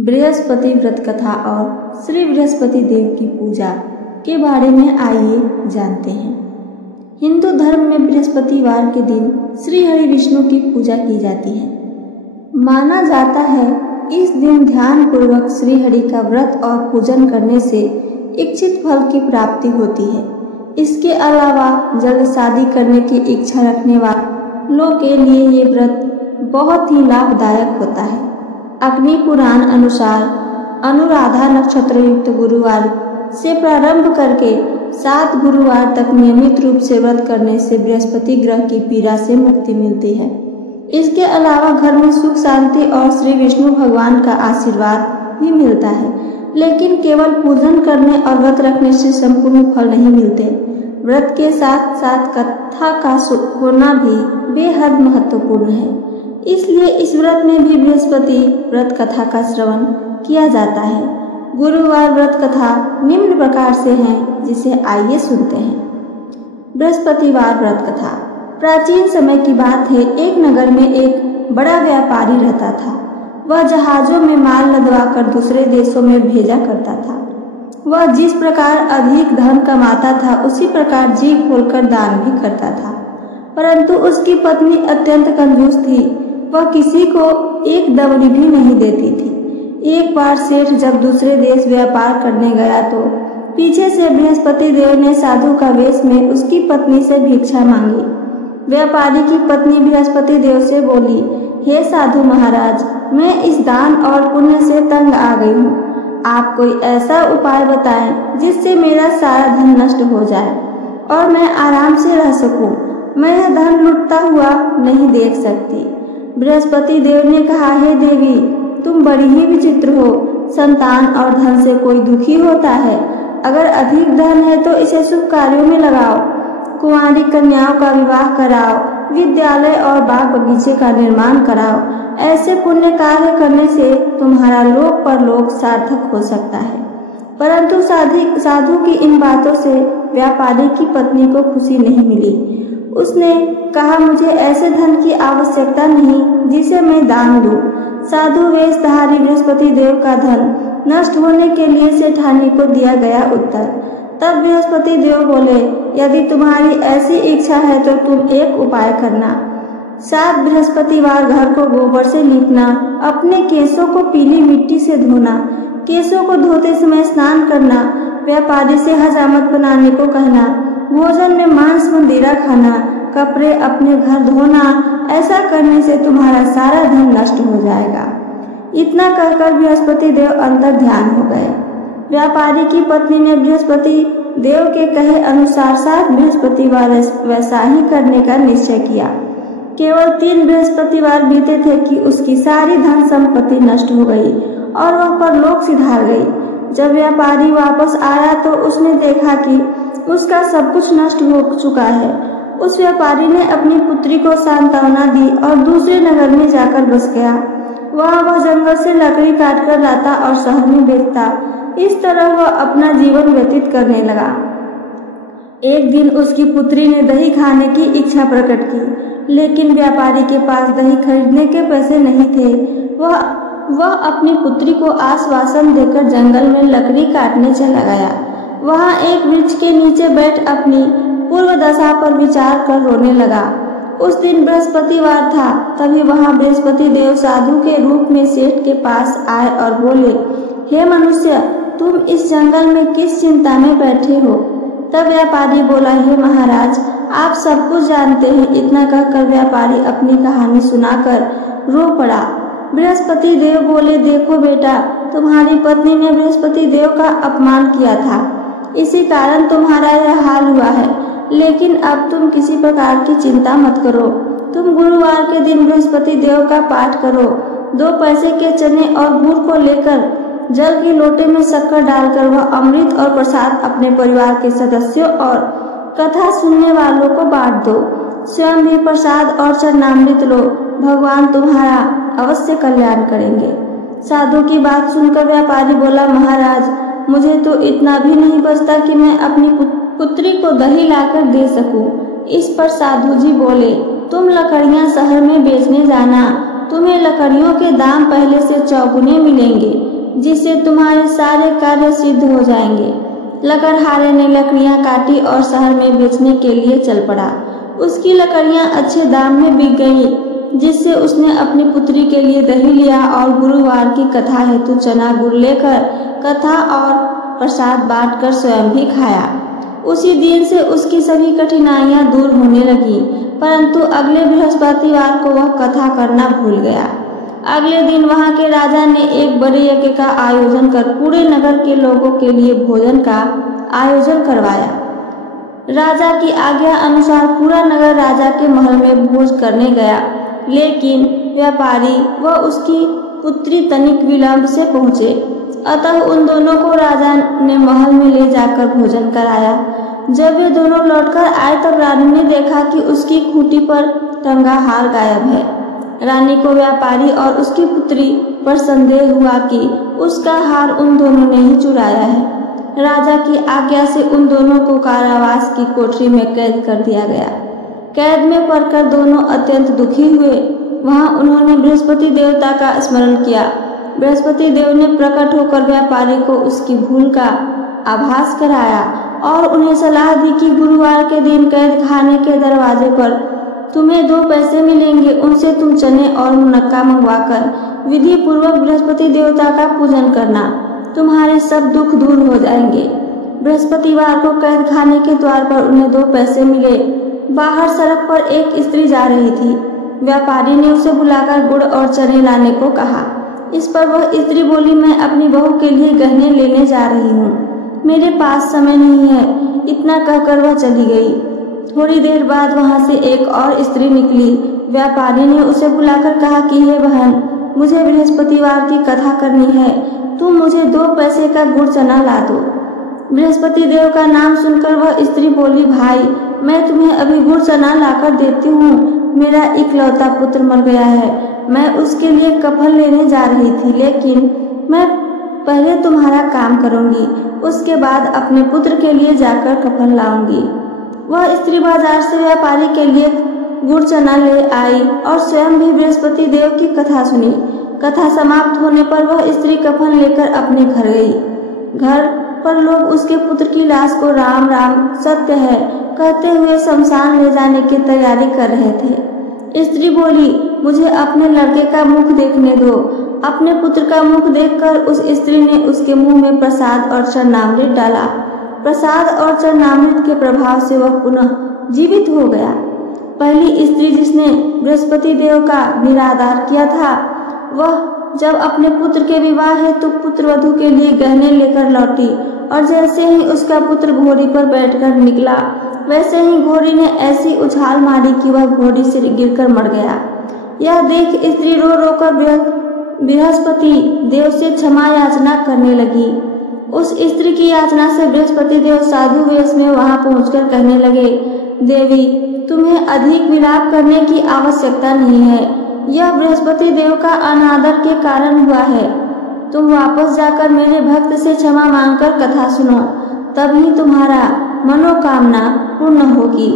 बृहस्पति व्रत कथा और श्री बृहस्पति देव की पूजा के बारे में आइए जानते हैं। हिंदू धर्म में बृहस्पतिवार के दिन श्री हरि विष्णु की पूजा की जाती है। माना जाता है इस दिन ध्यान पूर्वक श्री हरि का व्रत और पूजन करने से इच्छित फल की प्राप्ति होती है। इसके अलावा जल्द शादी करने की इच्छा रखने वालों के लिए ये व्रत बहुत ही लाभदायक होता है। अग्नि पुराण अनुसार अनुराधा नक्षत्र युक्त गुरुवार से प्रारंभ करके 7 गुरुवार तक नियमित रूप से व्रत करने से बृहस्पति ग्रह की पीड़ा से मुक्ति मिलती है। इसके अलावा घर में सुख शांति और श्री विष्णु भगवान का आशीर्वाद भी मिलता है, लेकिन केवल पूजन करने और व्रत रखने से संपूर्ण फल नहीं मिलते। व्रत के साथ साथ कथा का होना भी बेहद महत्वपूर्ण है। इसलिए इस व्रत में भी बृहस्पति व्रत कथा का श्रवण किया जाता है। गुरुवार व्रत कथा निम्न प्रकार से है, जिसे आइए सुनते हैं। बृहस्पतिवार व्रत कथा। प्राचीन समय की बात है, एक नगर में एक बड़ा व्यापारी रहता था। वह जहाजों में माल लदवाकर दूसरे देशों में भेजा करता था। वह जिस प्रकार अधिक धन कमाता था, उसी प्रकार जी खोलकर दान भी करता था। परंतु उसकी पत्नी अत्यंत कंजूस थी। वह किसी को एक दवड़ी भी नहीं देती थी। एक बार सेठ जब दूसरे देश व्यापार करने गया तो पीछे से बृहस्पति देव ने साधु का वेश में उसकी पत्नी से भिक्षा मांगी। व्यापारी की पत्नी बृहस्पति देव से बोली, हे साधु महाराज, मैं इस दान और पुण्य से तंग आ गई हूँ। आप कोई ऐसा उपाय बताएं जिससे मेरा सारा धन नष्ट हो जाए और मैं आराम से रह सकूं। मैं यह धन लुटता हुआ नहीं देख सकती। बृहस्पति देव ने कहा, हे देवी, तुम बड़ी ही विचित्र हो। संतान और धन से कोई दुखी होता है। अगर अधिक धन है तो इसे शुभ कार्यों में लगाओ। कुंवारी कन्याओं का विवाह कराओ, विद्यालय और बाग बगीचे का निर्माण कराओ। ऐसे पुण्य कार्य करने से तुम्हारा लोक परलोक सार्थक हो सकता है। परंतु साधु की इन बातों से व्यापारी की पत्नी को खुशी नहीं मिली। उसने कहा, मुझे ऐसे धन की आवश्यकता नहीं जिसे मैं दान दूं। साधु वेशधारी बृहस्पति देव का धन नष्ट होने के लिए सेठानी को दिया गया उत्तर। तब बृहस्पति देव बोले, यदि तुम्हारी ऐसी इच्छा है तो तुम एक उपाय करना। 7 बृहस्पतिवार घर को गोबर से लीपना, अपने केशों को पीली मिट्टी से धोना, केशों को धोते समय स्नान करना, व्यापारी से हजामत बनाने को कहना, भोजन में मांस मंदिरा खाना, कपड़े अपने घर धोना। ऐसा करने से तुम्हारा सारा धन नष्ट हो जाएगा। इतना कहकर बृहस्पति देव अंतर ध्यान हो गए। व्यापारी की पत्नी ने बृहस्पति देव के कहे अनुसार 7 बृहस्पतिवार वैसा ही करने का निश्चय किया। केवल 3 बृहस्पतिवार बीते थे कि उसकी सारी धन संपत्ति नष्ट हो गई और वह परलोक सिधार गई। जब व्यापारी वापस आया तो उसने देखा कि उसका सब कुछ नष्ट हो चुका है। उस व्यापारी ने अपनी पुत्री को सांत्वना दी और दूसरे नगर में जाकर बस गया। वह जंगल से लकड़ी काट कर लाता और शहर में बेचता। इस तरह वह अपना जीवन व्यतीत करने लगा। एक दिन उसकी पुत्री ने दही खाने की इच्छा प्रकट की, लेकिन व्यापारी के पास दही खरीदने के पैसे नहीं थे। वह अपनी पुत्री को आश्वासन देकर जंगल में लकड़ी काटने चला गया। वहां एक वृक्ष के नीचे बैठ अपनी पूर्व दशा पर विचार कर रोने लगा। उस दिन बृहस्पतिवार था। तभी वहां बृहस्पति देव साधु के रूप में सेठ के पास आए और बोले, हे मनुष्य, तुम इस जंगल में किस चिंता में बैठे हो? तब व्यापारी बोला, हे महाराज, आप सब कुछ जानते हैं। इतना कहकर व्यापारी अपनी कहानी सुनाकर रो पड़ा। बृहस्पति देव बोले, देखो बेटा, तुम्हारी पत्नी ने बृहस्पति देव का अपमान किया था, इसी कारण तुम्हारा यह हाल हुआ है। लेकिन अब तुम किसी प्रकार की चिंता मत करो। तुम गुरुवार के दिन बृहस्पति देव का पाठ करो। 2 पैसे के चने और गुड़ को लेकर जल के लोटे में शक्कर डालकर वह अमृत और प्रसाद अपने परिवार के सदस्यों और कथा सुनने वालों को बांट दो। स्वयं भी प्रसाद और चरणामृत लो। भगवान तुम्हारा अवश्य कल्याण करेंगे। साधु की बात सुनकर व्यापारी बोला, महाराज, मुझे तो इतना भी नहीं बचता कि मैं अपनी पुत्री को दही लाकर दे सकूं। इस पर साधु जी बोले, तुम लकड़ियां शहर में बेचने जाना तुम्हें लकड़ियों के दाम पहले से चौगुने मिलेंगे, जिससे तुम्हारे सारे कार्य सिद्ध हो जाएंगे। लकड़हारे ने लकड़ियां काटी और शहर में बेचने के लिए चल पड़ा। उसकी लकड़ियां अच्छे दाम में बिक गई, जिससे उसने अपनी पुत्री के लिए दही लिया और गुरुवार की कथा हेतु चना गुड़ लेकर कथा और प्रसाद बांटकर स्वयं भी खाया। उसी दिन से उसकी सभी कठिनाइयां दूर होने लगी, परंतु अगले बृहस्पतिवार को वह कथा करना भूल गया। अगले दिन वहां के राजा ने एक बड़े यज्ञ का आयोजन कर पूरे नगर के लोगों के लिए भोजन का आयोजन करवाया। राजा की आज्ञा अनुसार पूरा नगर राजा के महल में भोज करने गया, लेकिन व्यापारी व उसकी पुत्री तनिक विलंब से पहुंचे। अतः उन दोनों को राजा ने महल में ले जाकर भोजन कराया। जब वे दोनों लौटकर आए तब रानी ने देखा कि उसकी खूंटी पर टंगा हार गायब है। रानी को व्यापारी और उसकी पुत्री पर संदेह हुआ कि उसका हार उन दोनों ने ही चुराया है। राजा की आज्ञा से उन दोनों को कारावास की कोठरी में कैद कर दिया गया। कैद में पड़कर दोनों अत्यंत दुखी हुए। वहां उन्होंने बृहस्पति देवता का स्मरण किया। बृहस्पति देव ने प्रकट होकर व्यापारी को उसकी भूल का आभास कराया और उन्हें सलाह दी कि गुरुवार के दिन कैद खाने के दरवाजे पर तुम्हें 2 पैसे मिलेंगे, उनसे तुम चने और मुनक्का मंगवाकर विधि पूर्वक बृहस्पति देवता का पूजन करना, तुम्हारे सब दुख दूर हो जाएंगे। बृहस्पतिवार को कैद खाने के द्वार पर उन्हें 2 पैसे मिले। बाहर सड़क पर एक स्त्री जा रही थी। व्यापारी ने उसे बुलाकर गुड़ और चने लाने को कहा। इस पर वह स्त्री बोली, मैं अपनी बहू के लिए गहने लेने जा रही हूँ, मेरे पास समय नहीं है। इतना कहकर वह चली गई। थोड़ी देर बाद वहां से एक और स्त्री निकली। व्यापारी ने उसे बुलाकर कहा कि हे बहन, मुझे बृहस्पतिवार की कथा करनी है, तुम मुझे 2 पैसे का गुड़ चना ला दो। बृहस्पति देव का नाम सुनकर वह स्त्री बोली, भाई मैं तुम्हें अभी गुड़ चना लाकर देती हूँ। मेरा इकलौता पुत्र मर गया है, मैं उसके लिए कफन लेने जा रही थी, लेकिन मैं पहले तुम्हारा काम करूंगी, उसके बाद अपने पुत्र के लिए जाकर कफन लाऊंगी। वह स्त्री बाजार से व्यापारी के लिए गुड़ चना ले आई और स्वयं भी बृहस्पति देव की कथा सुनी। कथा समाप्त होने पर वह स्त्री कफन लेकर अपने घर गई। घर पर लोग उसके पुत्र की लाश को राम राम सत्य है कहते हुए शमशान ले जाने की तैयारी कर रहे थे। स्त्री बोली, मुझे अपने लड़के का मुख देखने दो। अपने पुत्र का मुख देखकर उस स्त्री ने उसके मुंह में प्रसाद और चरणामृत डाला। प्रसाद और चरणामृत के प्रभाव से वह पुनः जीवित हो गया। पहली स्त्री जिसने बृहस्पति देव का निरादर किया था, वह जब अपने पुत्र के विवाह हेतु पुत्रवधू के लिए गहने लेकर लौटी और जैसे ही उसका पुत्र घोड़ी पर बैठकर निकला, वैसे ही घोड़ी ने ऐसी उछाल मारी कि वह घोड़ी से गिरकर मर गया। यह देख स्त्री रो रो कर बृहस्पति देव से क्षमा याचना करने लगी। उस स्त्री की याचना से बृहस्पति देव साधु वेश में वहां पहुंचकर कहने लगे, देवी तुम्हें अधिक विलाप करने की आवश्यकता नहीं है, यह बृहस्पति देव का अनादर के कारण हुआ है। तुम वापस जाकर मेरे भक्त से क्षमा मांगकर कथा सुनो, तभी तुम्हारा मनोकामना पूर्ण होगी।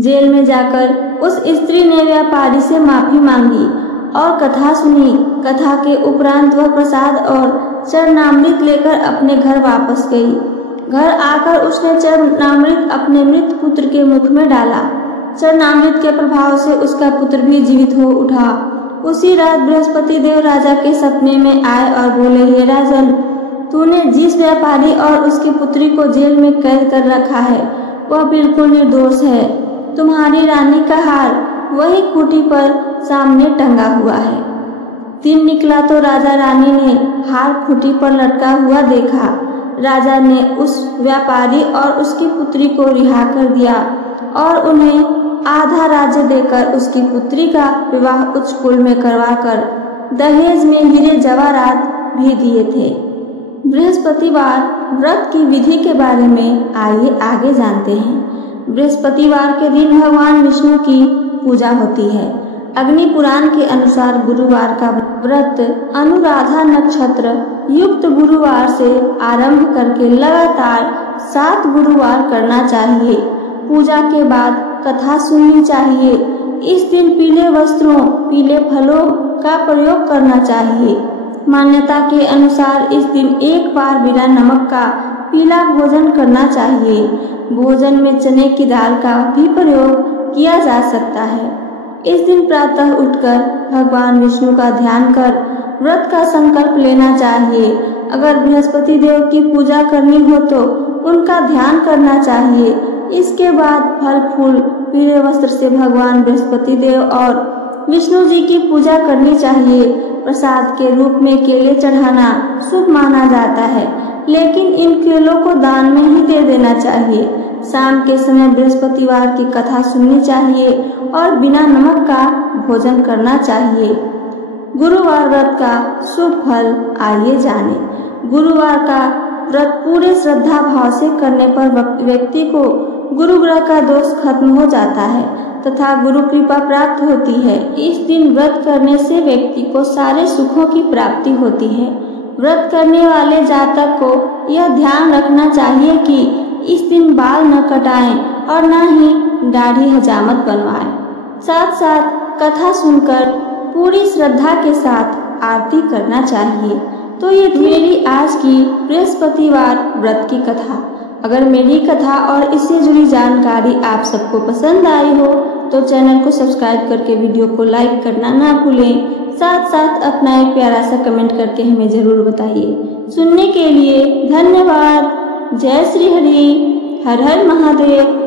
जेल में जाकर उस स्त्री ने व्यापारी से माफी मांगी और कथा सुनी। कथा के उपरांत वह प्रसाद और चरणामृत लेकर अपने घर वापस गई। घर आकर उसने चरणामृत अपने मृत पुत्र के मुख में डाला। चरणामृत के प्रभाव से उसका पुत्र भी जीवित हो उठा। उसी रात बृहस्पति देव राजा के सपने में आए और बोले, हे राजन, तूने जिस व्यापारी और उसकी पुत्री को जेल में कैद कर रखा है वह बिल्कुल निर्दोष है। तुम्हारी रानी का हार वही खूंटी पर सामने टंगा हुआ है। दिन निकला तो राजा रानी ने हार खूंटी पर लटका हुआ देखा। राजा ने उस व्यापारी और उसकी पुत्री को रिहा कर दिया और उन्हें आधा राज्य देकर उसकी पुत्री का विवाह उच्च कुल में करवाकर दहेज में हीरे जवाहरात भी दिए थे। बृहस्पतिवार व्रत की विधि के बारे में आइए आगे जानते हैं। बृहस्पतिवार के दिन भगवान विष्णु की पूजा होती है। अग्नि पुराण के अनुसार गुरुवार का व्रत अनुराधा नक्षत्र युक्त गुरुवार से आरंभ करके लगातार 7 गुरुवार करना चाहिए। पूजा के बाद कथा सुननी चाहिए। इस दिन पीले वस्त्रों, पीले फलों का प्रयोग करना चाहिए। मान्यता के अनुसार इस दिन एक बार बिना नमक का पीला भोजन करना चाहिए। भोजन में चने की दाल का भी प्रयोग किया जा सकता है। इस दिन प्रातः उठकर भगवान विष्णु का ध्यान कर व्रत का संकल्प लेना चाहिए। अगर बृहस्पति देव की पूजा करनी हो तो उनका ध्यान करना चाहिए। इसके बाद फल फूल पीले वस्त्र से भगवान बृहस्पति देव और विष्णु जी की पूजा करनी चाहिए। प्रसाद के रूप में केले चढ़ाना शुभ माना जाता है, लेकिन इन केलों को दान में ही दे देना चाहिए। शाम के समय बृहस्पतिवार की कथा सुननी चाहिए और बिना नमक का भोजन करना चाहिए। गुरुवार व्रत का शुभ फल आइए जाने। गुरुवार का व्रत पूरे श्रद्धा भाव से करने पर व्यक्ति को गुरु ग्रह का दोष खत्म हो जाता है तथा गुरु कृपा प्राप्त होती है। इस दिन व्रत करने से व्यक्ति को सारे सुखों की प्राप्ति होती है। व्रत करने वाले जातक को यह ध्यान रखना चाहिए कि इस दिन बाल न कटाएं और न ही दाढ़ी हजामत बनवाएं। साथ साथ कथा सुनकर पूरी श्रद्धा के साथ आरती करना चाहिए। तो ये थी मेरी आज की बृहस्पतिवार व्रत की कथा। अगर मेरी कथा और इससे जुड़ी जानकारी आप सबको पसंद आई हो तो चैनल को सब्सक्राइब करके वीडियो को लाइक करना ना भूलें। साथ साथ अपना एक प्यारा सा कमेंट करके हमें जरूर बताइए। सुनने के लिए धन्यवाद। जय श्री हरि। हर हर महादेव।